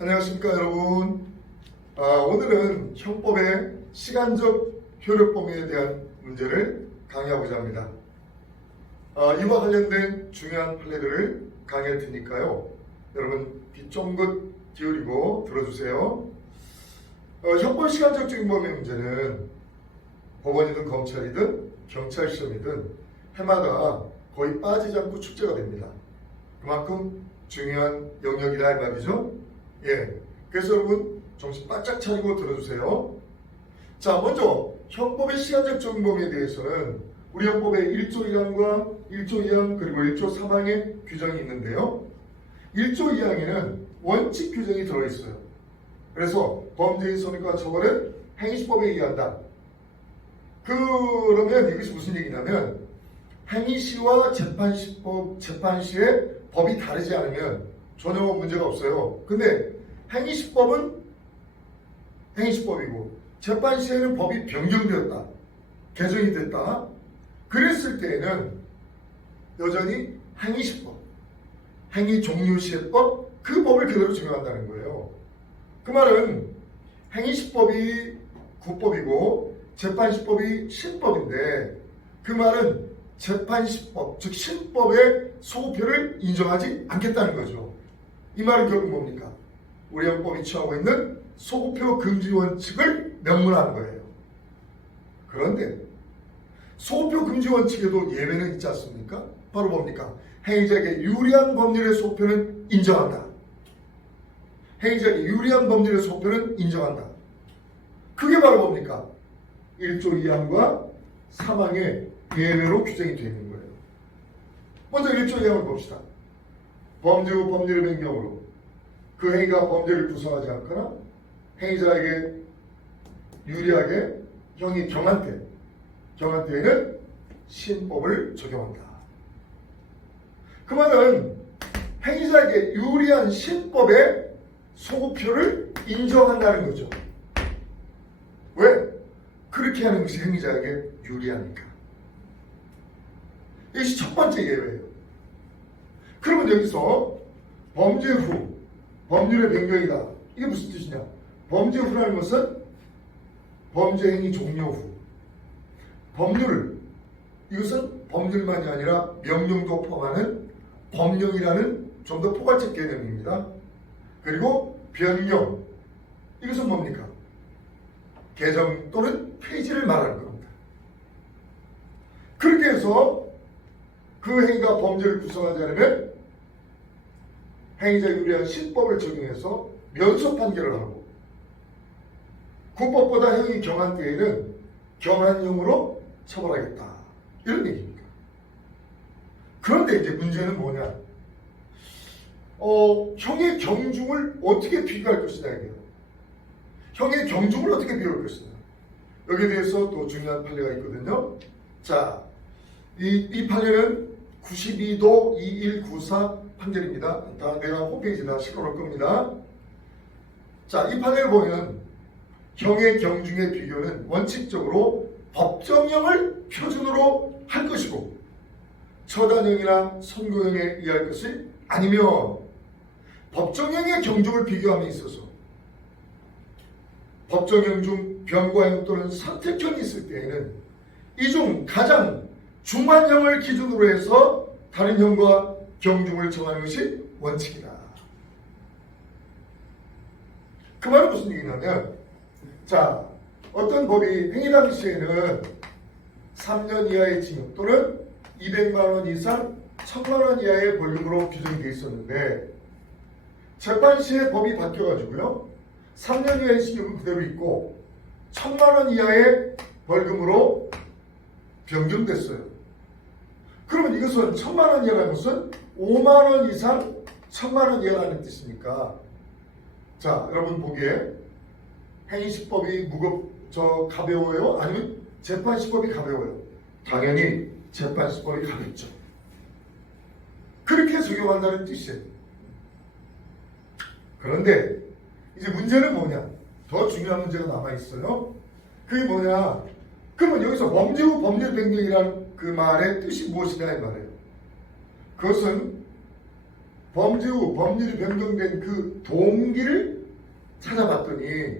안녕하십니까 여러분. 오늘은 형법의 시간적 효력 범위에 대한 문제를 강의하고자 합니다. 이와 관련된 중요한 판례들을 강의할 테니까요. 여러분 귀 쫑긋 기울이고 들어주세요. 형법 시간적 적용 범위 문제는 법원이든 검찰이든 경찰 시험이든 해마다 거의 빠지지 않고 출제가 됩니다. 그만큼 중요한 영역이라 할 말이죠. 그래서 여러분 정신 바짝 차리고 들어주세요. 자, 먼저 형법의 시간적 적용 범위에 대해서는 우리 형법의 1조 1항과 1조 2항 그리고 1조 3항의 규정이 있는데요. 1조 2항에는 원칙 규정이 들어있어요. 그래서 범죄의 선입과 처벌은 행위시법에 의한다. 그러면 이것이 무슨 얘기냐면 행위시와 재판시의 법이 다르지 않으면 전혀 문제가 없어요. 근데 행위시법은 행위시법이고 재판시에는 법이 변경되었다. 개정이 됐다. 그랬을 때에는 여전히 행위시법, 행위종료시행법 그 법을 그대로 적용한다는 거예요. 그 말은 행위시법이 구법이고 재판시법이 신법인데 그 말은 재판시법, 즉 신법의 소급표를 인정하지 않겠다는 거죠. 이 말은 결국 뭡니까? 우리 형법이 취하고 있는 소급표 금지 원칙을 명문하는 거예요. 그런데 소급표 금지 원칙에도 예외는 있지 않습니까? 바로 뭡니까? 행위자에게 유리한 법률의 소급표는 인정한다. 행위자에게 유리한 법률의 소급표는 인정한다. 그게 바로 뭡니까? 1조 2항과 3항의 예외로 규정이 되어 있는 거예요. 먼저 1조 2항을 봅시다. 범죄 후 법률의 변경으로 그 행위가 범죄를 구성하지 않거나 행위자에게 유리하게 형이 경한 때에는 신법을 적용한다. 그 말은 행위자에게 유리한 신법의 소급표를 인정한다는 거죠. 왜? 그렇게 하는 것이 행위자에게 유리하니까. 이것이 첫 번째 예외예요. 그러면 여기서 범죄 후 법률의 변경이다. 이게 무슨 뜻이냐? 범죄 후라는 것은 범죄 행위 종료 후. 이것은 법률만이 아니라 명령도 포함하는 법령이라는 좀 더 포괄적 개념입니다. 그리고 변경. 이것은 뭡니까? 개정 또는 폐지를 말하는 겁니다. 그렇게 해서 그 행위가 범죄를 구성하지 않으면 행위자 유리한 신법을 적용해서 면소 판결을 하고 구법보다 형이 경한 때에는 경한형으로 처벌하겠다. 이런 얘기입니다. 그런데 이제 문제는 뭐냐? 형의 경중을 어떻게 비교할 것이냐 이게요. 형의 경중을 어떻게 비교할 것이냐. 여기에 대해서 또 중요한 판례가 있거든요. 자, 이 판례는 92도 2194 판결입니다. 다 내가 홈페이지에다 실어놓을 겁니다. 자, 이 판례를 보면 형의 경중의 비교는 원칙적으로 법정형을 표준으로 할 것이고 처단형이나 선고형에 의할 것이 아니면 법정형의 경중을 비교함에 있어서 법정형 중 변과형 또는 선택형이 있을 때에는 이 중 가장 중한형을 기준으로 해서 다른 형과 경중을 정하는 것이 원칙이다. 그 말은 무슨 얘기냐면, 자, 어떤 법이 행위 당시에는 3년 이하의 징역 또는 200만 원 이상 1000만 원 이하의 벌금으로 규정이 되어 있었는데 재판 시에 법이 바뀌어가지고요 3년 이하의 징역은 그대로 있고 1000만 원 이하의 벌금으로 변경됐어요. 그러면 이것은 1000만 원 이하라는 것은 5만 원 이상 1000만 원 이하라는 뜻입니까? 자, 여러분 보기에 행위시법이 가벼워요? 아니면 재판시법이 가벼워요? 당연히 재판시법이 가볍죠. 그렇게 적용한다는 뜻이에요. 그런데 이제 문제는 뭐냐? 더 중요한 문제가 남아있어요. 그게 뭐냐? 그러면 여기서 범죄 후 법률 변경이라는 그 말의 뜻이 무엇이냐 이 말이에요. 그것은 범죄 후 법률이 변경된 그 동기를 찾아봤더니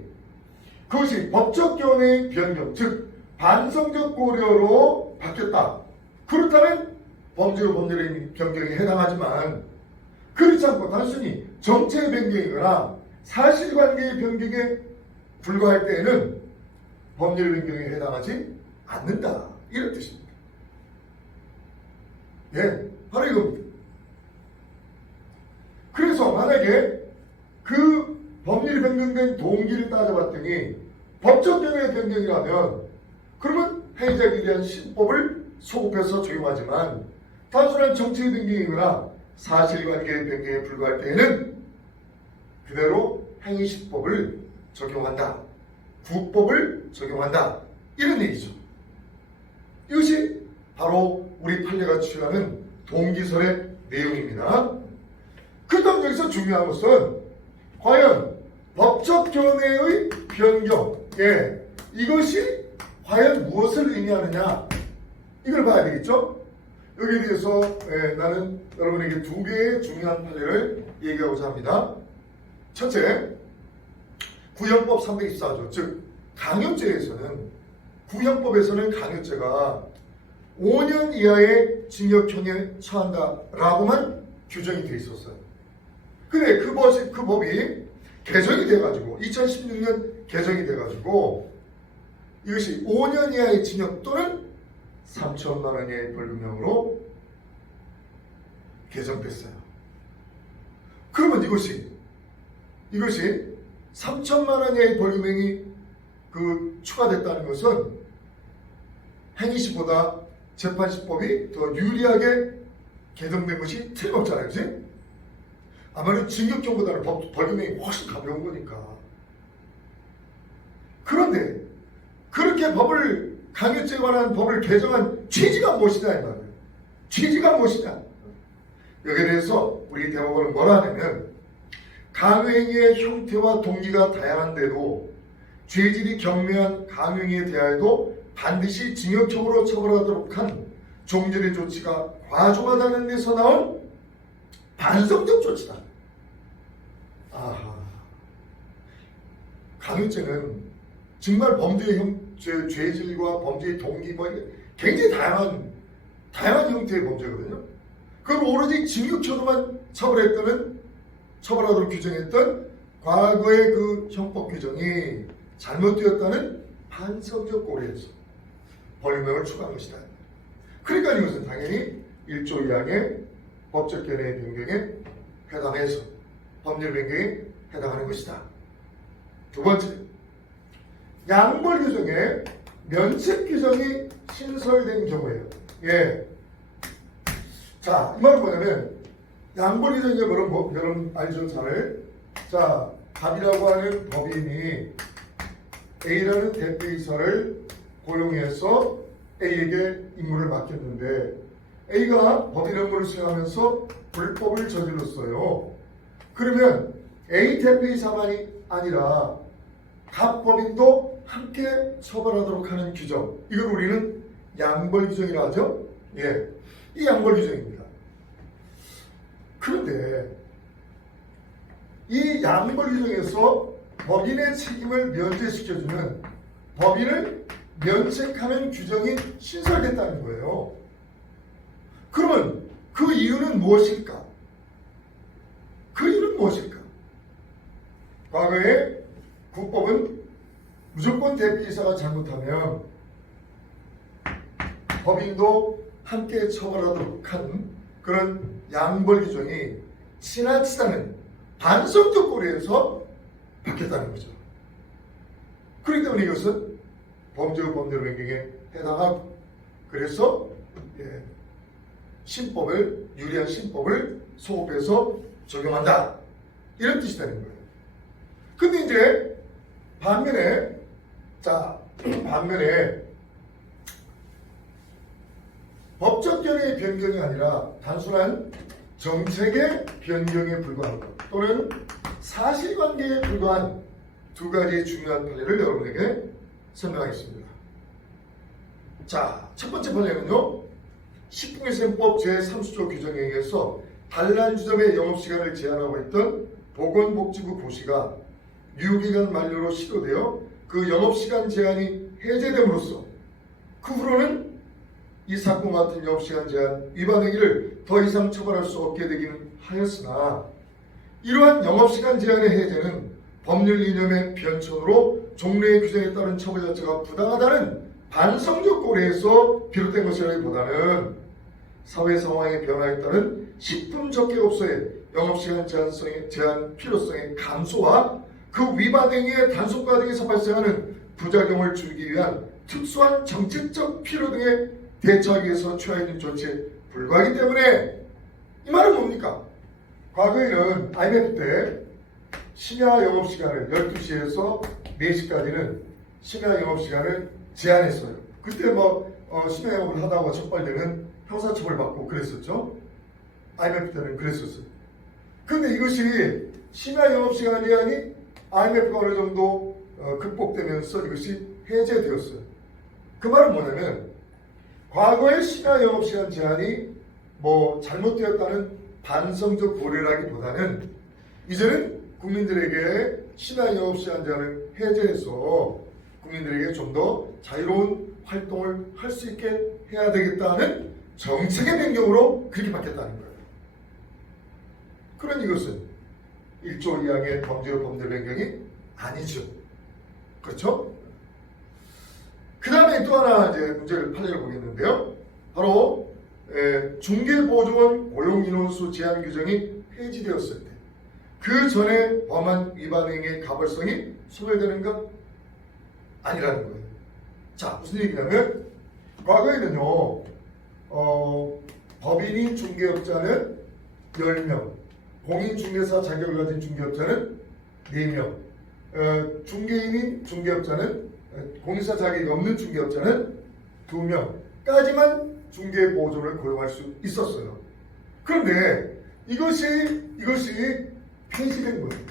그것이 법적 견해의 변경, 즉 반성적 고려로 바뀌었다. 그렇다면 범죄 후 법률의 변경에 해당하지만 그렇지 않고 단순히 정체의 변경이거나 사실관계의 변경에 불과할 때에는 법률 변경에 해당하지 않는다. 이런 뜻입니다. 예, 바로 이겁니다. 그래서 만약에 그 법률이 변경된 동기를 따져봤더니 법적 견해의 변경이라면 그러면 행위자에 대한 신법을 소급해서 적용하지만 단순한 정치의 변경이거나 사실관계의 변경에 불과할 때에는 그대로 행위신법을 적용한다. 구법을 적용한다. 이런 얘기죠. 이것이 바로 우리 판례가 취하는 동기설의 내용입니다. 그 다음 여기서 중요한 것은 과연 법적 견해의 변경, 이것이 과연 무엇을 의미하느냐 이걸 봐야 되겠죠. 여기에 대해서 나는 여러분에게 두 개의 중요한 판례를 얘기하고자 합니다. 첫째, 구형법 324조, 즉 강요죄에서는 구형법에서는 강요죄가 5년 이하의 징역형에 처한다라고만 규정이 되어 있었어요. 근데 그 법이 개정이 돼가지고 2016년 개정이 돼가지고 이것이 5년 이하의 징역 또는 3천만 원 이하의 벌금형으로 개정됐어요. 그러면 이것이 3천만 원 이하의 벌금형이 추가됐다는 것은 행위시보다 재판시법이 더 유리하게 개정된 것이 틀림없잖아요. 그치? 아무래도 징역형보다는 벌금형이 훨씬 가벼운 거니까. 그런데 그렇게 강요죄에 관한 법을 개정한 취지가 무엇이냐 이 말이에요. 취지가 무엇이냐. 여기에 대해서 우리 대법원은 뭐라 하냐면 강요행위의 형태와 동기가 다양한데도 죄질이 경미한 강요행위에 대하여도 반드시 징역형으로 처벌하도록 한 종전의 조치가 과중하다는 데서 나온 반성적 조치다. 아하. 강요죄는 정말 범죄의 죄질과 범죄의 동기 굉장히 다양한 형태의 범죄거든요. 그걸 오로지 징역형으로만 처벌하도록 규정했던 과거의 그 형법 규정이 잘못되었다는 반성적 고려에서 벌금형을 추가한 것이다. 그러니까 이것은 당연히 1조 2항의 법적 견해의 변경에 해당해서 법률 변경에 해당하는 것이다. 두 번째, 양벌 규정에 면책 규정이 신설된 경우에요. 자, 이 말은 뭐냐면 양벌 규정이 여러분 알죠? 잘. 자, 갑이라고 하는 법인이 A라는 대표이사를 고용해서 A에게 임무를 맡겼는데 A가 법인 업무를 수행하면서 불법을 저질렀어요. 그러면 A 대표이사만이 아니라 각 법인도 함께 처벌하도록 하는 규정, 이걸 우리는 양벌 규정이라 하죠. 이 양벌 규정입니다. 그런데 이 양벌 규정에서 법인의 책임을 면제시켜주는 법인을 면책하는 규정이 신설됐다는 거예요. 그러면 그 이유는 무엇일까? 과거에 국법은 무조건 대표이사가 잘못하면 법인도 함께 처벌하도록 한 그런 양벌 규정이 지나치다는 반성적 고려에서 바뀌었다는 거죠. 그렇기 때문에 이것은 범죄 후 법률 변경에 해당하고, 그래서 유리한 신법을 소급해서 적용한다, 이런 뜻이 되는 거예요. 근데 이제 반면에 법적 견해의 변경이 아니라 단순한 정책의 변경에 불과한 것 또는 사실관계에 불과한 두 가지의 중요한 판례를 여러분에게 설명하겠습니다. 자, 첫 번째 판례는요, 식품위생법 제30조 규정에 의해서 단란주점의 영업시간을 제한하고 있던 보건복지부 고시가 유효기간 만료로 시도되어 그 영업시간 제한이 해제됨으로써 그 후로는 이 사건과 같은 영업시간 제한 위반 행위를 더 이상 처벌할 수 없게 되기는 하였으나 이러한 영업시간 제한의 해제는 법률 이념의 변천으로 종래의 규정에 따른 처벌 자체가 부당하다는 반성적 고려에서 비롯된 것이라기보다는 사회 상황의 변화에 따른 식품적격업소의 영업시간 제한 필요성의 감소와 그 위반 행위의 단속 과정에서 발생하는 부작용을 줄이기 위한 특수한 정책적 필요 등에 대처하기 위해서 취하는 조치에 불과하기 때문에 이 말은 뭡니까? 과거에는 IMF 때 심야 영업시간을 12시에서 4시까지는 심야 영업시간을 제한했어요. 그때 심야 영업을 하다가 적발되면 형사처벌 받고 그랬었죠. IMF 때는 그랬었어요. 근데 이것이 심야 영업시간 제한이 IMF가 어느 정도 극복되면서 이것이 해제되었어요. 그 말은 뭐냐면 과거의 심야 영업시간 제한이 잘못되었다는 반성적 고려라기보다는 이제는 국민들에게 심야 영업시간 제한을 해제해서 국민들에게 좀 더 자유로운 활동을 할 수 있게 해야 되겠다는 정책의 변경으로 그렇게 바뀌었다는 거예요. 그런 이것은 1조 2항의 범죄와 법률 변경이 아니죠. 그렇죠? 그 다음에 또 하나 이제 문제를 판례를 보겠는데요. 바로 중개보조원 고용인원수 제한 규정이 폐지되었을 때 그 전에 범한 위반 행위의 가벌성이 소멸되는가? 아니라는 거예요. 자, 무슨 얘기냐면 과거에는요 법인인 중개업자는 10명, 공인중개사 자격을 가진 중개업자는 4명, 중개인인 중개업자는 공인사 자격이 없는 중개업자는 2명까지만 중개보조를 고용할 수 있었어요. 그런데 이것이 폐지된 거예요.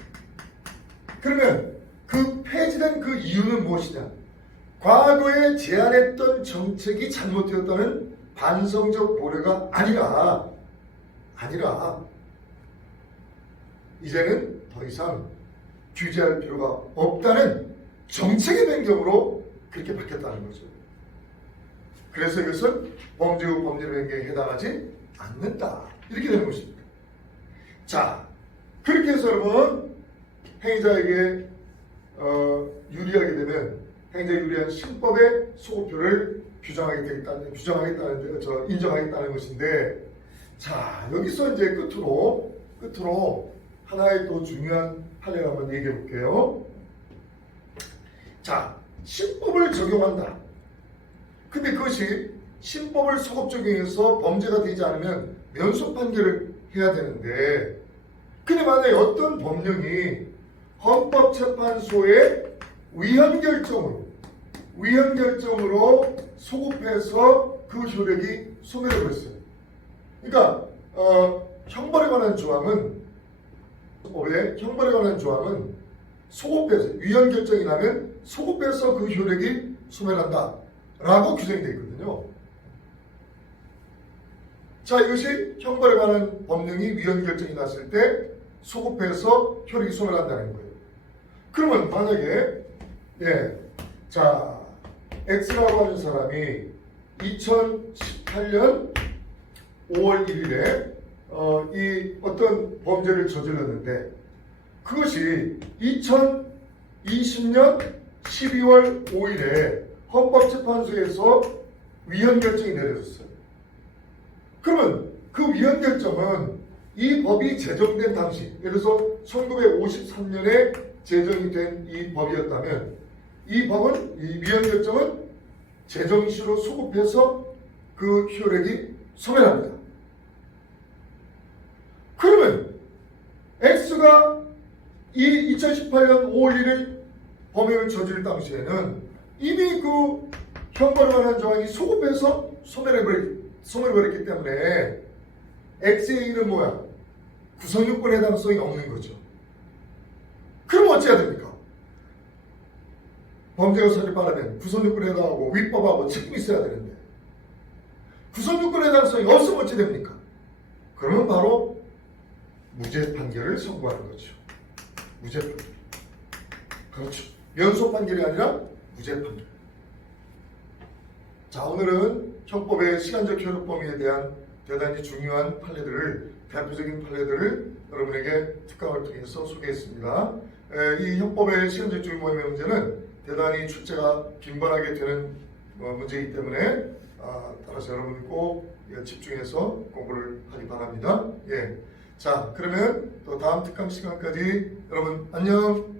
그러면 그 폐지된 그 이유는 무엇이냐? 과거에 제안했던 정책이 잘못되었다는 반성적 고려가 아니라 이제는 더 이상 규제할 필요가 없다는 정책의 변경으로 그렇게 바뀌었다는 거죠. 그래서 이것은 범죄 후 법률 변경에 해당하지 않는다. 이렇게 되는 것입니다. 자, 그렇게 해서 여러분 행위자에게 유리하게 되면 행위자에 유리한 신법의 소급표를 인정하겠다는 것인데, 자, 여기서 이제 끝으로 하나의 또 중요한 판례를 한번 얘기해 볼게요. 자, 신법을 적용한다. 근데 그것이 신법을 소급 적용해서 범죄가 되지 않으면 면소 판결을 해야 되는데, 근데 만약에 어떤 법령이 헌법재판소의 위헌 결정으로 소급해서 그 효력이 소멸을 했어요. 그러니까 형벌에 관한 조항은 소급해서 위헌 결정이 나면 소급해서 그 효력이 소멸한다라고 규정이 되어 있거든요. 자, 이것이 형벌에 관한 법령이 위헌 결정이 났을 때 소급해서 효력이 소멸한다는 거예요. 그러면 만약에 X라고 하는 사람이 2018년 5월 1일에 이 어떤 범죄를 저질렀는데 그것이 2020년 12월 5일에 헌법재판소에서 위헌 결정이 내려졌어요. 그러면 그 위헌 결정은 이 법이 제정된 당시, 예를 들어서 1953년에 제정이 된 이 법이었다면 이 위헌 결정은 제정시로 소급해서 그 효력이 소멸합니다. 그러면 X가 이 2018년 5월 1일 범행을 저지를 당시에는 이미 그 형벌에 관한 조항이 소급해서 소멸해버렸기 때문에 X의 행위는 뭐야? 구성요건에 해당성이 없는 거죠. 그럼 어찌해야 됩니까? 범죄가 성립하려면 구성요건에 해당하고 위법하고 책임이 있어야 되는데 구성요건에 해당성이 없으면 어찌 됩니까? 그러면 바로 무죄 판결을 선고하는 거죠. 무죄 판결. 그렇죠. 연속 판결이 아니라 무죄 판결. 자, 오늘은 형법의 시간적 효력 범위에 대한 대단히 중요한 판례들을, 대표적인 판례들을 여러분에게 특강을 통해서 소개했습니다. 이 형법의 시간적 조율 모임의 문제는 대단히 출제가 빈번하게 되는 문제이기 때문에 따라서 여러분 꼭 집중해서 공부를 하기 바랍니다. 예. 자, 그러면 또 다음 특강 시간까지 여러분 안녕.